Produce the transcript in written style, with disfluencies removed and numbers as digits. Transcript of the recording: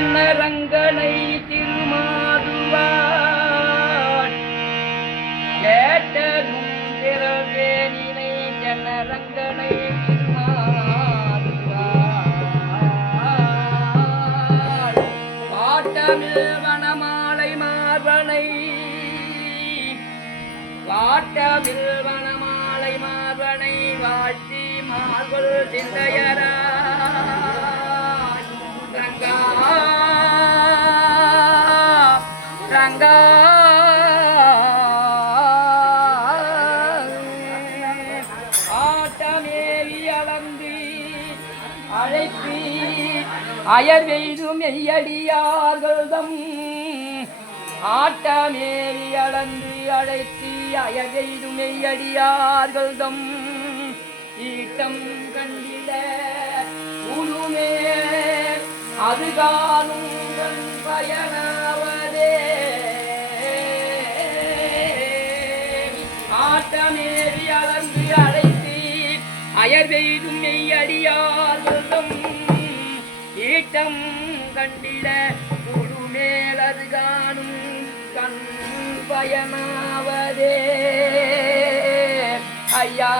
தென்னரங்கனை திருமாதுவான் கேட்டதும் திறவேனினை தென்னரங்கனை திருமாதுவான் பாட்டமில் வனமாலை மார்பனை வாட்டவில் வனமாலை மார்பனை வாழ்த்தி மார்பல் சிந்தையரா ரங்கா ரங்கா ஆட்டமேலி அளந்து அழைத்தி அயர்வெய்தும் மெய்யடியார்கள்தம் ஆட்டமேறி அளந்து அழைத்தி அயர்வெய்தும் மெய்யடியார்கள்தம் ஈட்டம் கண்டிட உருமே அதுகாலும் பயனாவதே ஆட்டமேறி அளந்து அழைத்தி அயர்வெய்தும் மெய்யடியார்களும் ஈட்டம் கண்டிட மேலது காணும் கண் பயனாவதே ஐயா